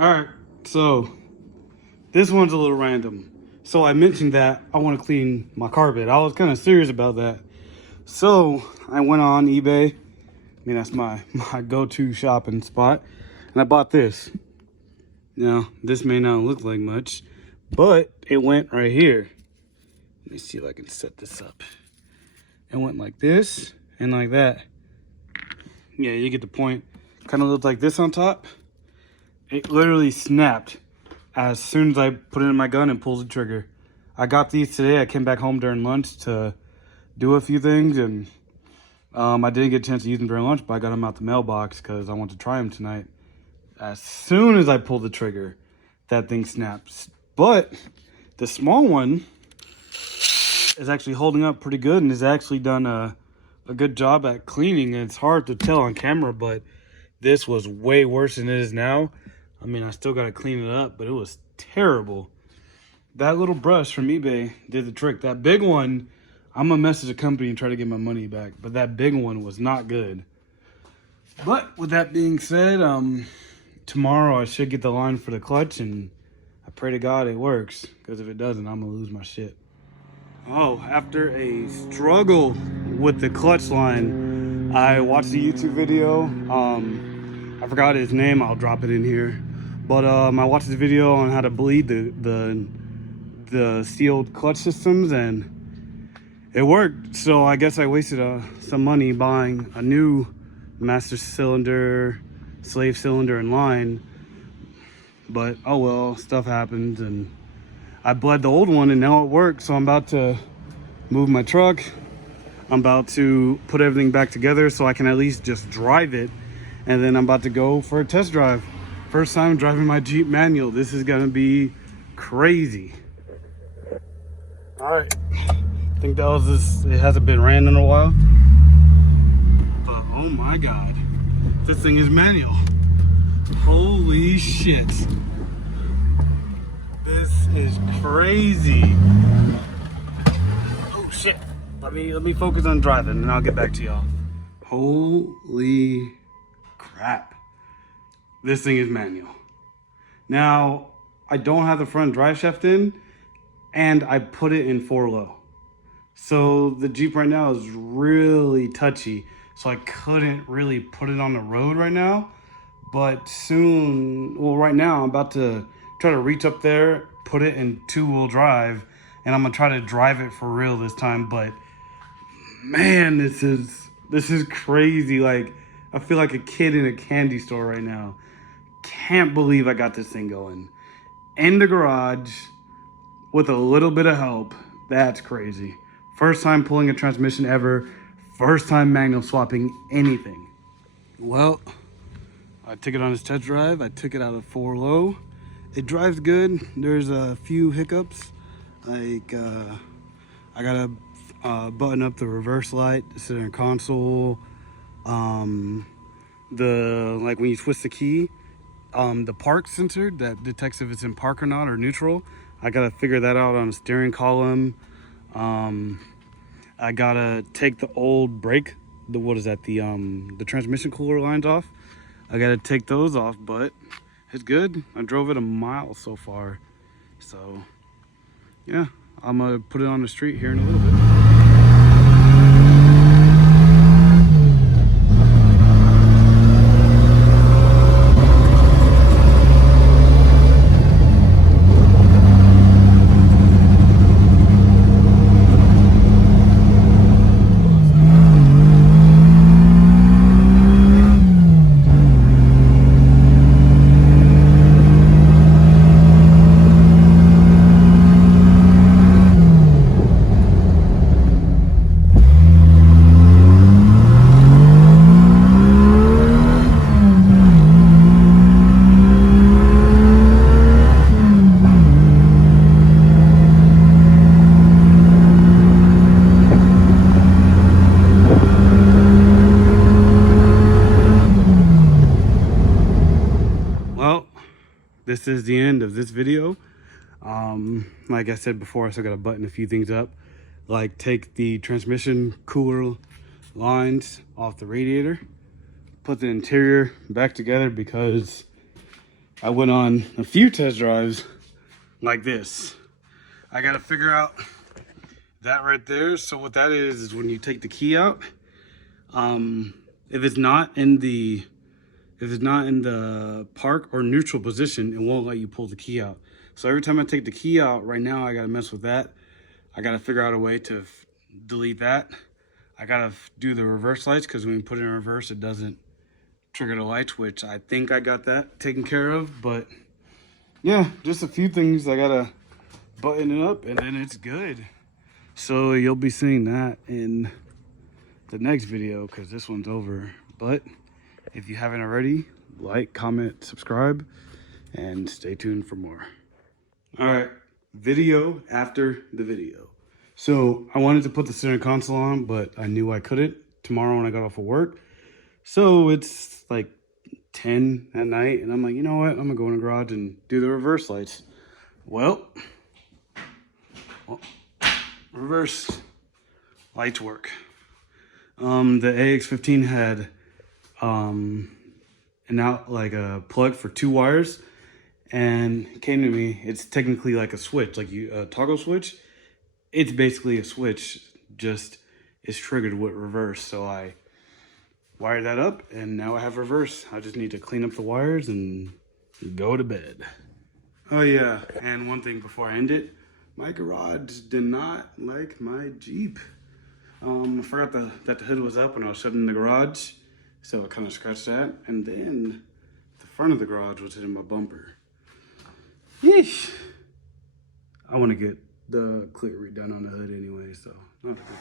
Alright, so this one's a little random. So I mentioned that I want to clean my carpet. I was kind of serious about that. So I went on eBay. I mean, that's my go-to shopping spot. And I bought this. Now, this may not look like much, but it went right here. Let me see if I can set this up. It went like this and like that. Yeah, you get the point. Kind of looked like this on top. It literally snapped as soon as I put it in my gun and pulled the trigger. I got these today. I came back home during lunch to do a few things, and I didn't get a chance to use them during lunch, but I got them out the mailbox because I want to try them tonight. As soon as I pull the trigger, that thing snaps. But the small one is actually holding up pretty good and has actually done a good job at cleaning. And it's hard to tell on camera, but this was way worse than it is now. I mean, I still got to clean it up, but it was terrible. That little brush from eBay did the trick. That big one, I'm going to message the company and try to get my money back. But that big one was not good. But with that being said, tomorrow I should get the line for the clutch, and I pray to God it works. Because if it doesn't, I'm going to lose my shit. Oh, after a struggle with the clutch line, I watched a YouTube video. I forgot his name. I'll drop it in here. But I watched this video on how to bleed the sealed clutch systems, and it worked. So I guess I wasted some money buying a new master cylinder, slave cylinder, and line. But oh well, stuff happens, and I bled the old one, and now it works. So I'm about to move my truck. I'm about to put everything back together so I can at least just drive it. And then I'm about to go for a test drive. First time driving my Jeep manual. This is gonna be crazy. All right, I think that was this. It hasn't been ran in a while. But oh my God, this thing is manual. Holy shit. This is crazy. Oh shit. Let me focus on driving and I'll get back to y'all. Holy crap. This thing is manual. Now, I don't have the front drive shaft in, and I put it in 4-low. So the Jeep right now is really touchy. So I couldn't really put it on the road right now. But soon, well, right now I'm about to try to reach up there, put it in 2-wheel drive, and I'm gonna try to drive it for real this time. But man, this is crazy. Like, I feel like a kid in a candy store right now. Can't believe I got this thing going in the garage with a little bit of help. That's crazy. First time pulling a transmission ever. First time manual swapping anything. Well, I took it on its test drive. I took it out of 4-low. It drives good. There's a few hiccups. Like, I gotta button up the reverse light, the center console. Like when you twist the key, the park sensor that detects if it's in park or not, or neutral. I gotta figure that out on a steering column. I gotta take the old brake, the transmission cooler lines off. I gotta take those off, but it's good. I drove it a mile so far. So yeah, I'm gonna put it on the street here in a little bit. This is the end of this video. Like I said before, I still gotta button a few things up, like take the transmission cooler lines off the radiator, put the interior back together because I went on a few test drives like this. I gotta figure out that right there. So what that is when you take the key out, if it's not in the park or neutral position, it won't let you pull the key out. So every time I take the key out, right now I gotta mess with that. I gotta figure out a way to delete that. I gotta do the reverse lights because when you put it in reverse, it doesn't trigger the lights, which I think I got that taken care of. But yeah, just a few things I gotta button it up and then it's good. So you'll be seeing that in the next video because this one's over. But if you haven't already, like, comment, subscribe, and stay tuned for more. All right, video after the video. So I wanted to put the center console on, but I knew I couldn't tomorrow when I got off of work. So it's like 10 at night, and I'm like, you know what? I'm gonna go in the garage and do the reverse lights. Well, reverse lights work. The AX15 had a plug for 2 wires, and it came to me. It's technically like a switch, like a toggle switch. It's basically a switch, just it's triggered with reverse. So I wired that up, and now I have reverse. I just need to clean up the wires and go to bed. Oh yeah, and one thing before I end it, my garage did not like my Jeep. I forgot that the hood was up when I was shutting the garage, so I kind of scratched that, and then the front of the garage was hitting my bumper. Yeesh. I want to get the clear redone on the hood anyway, so not a big deal.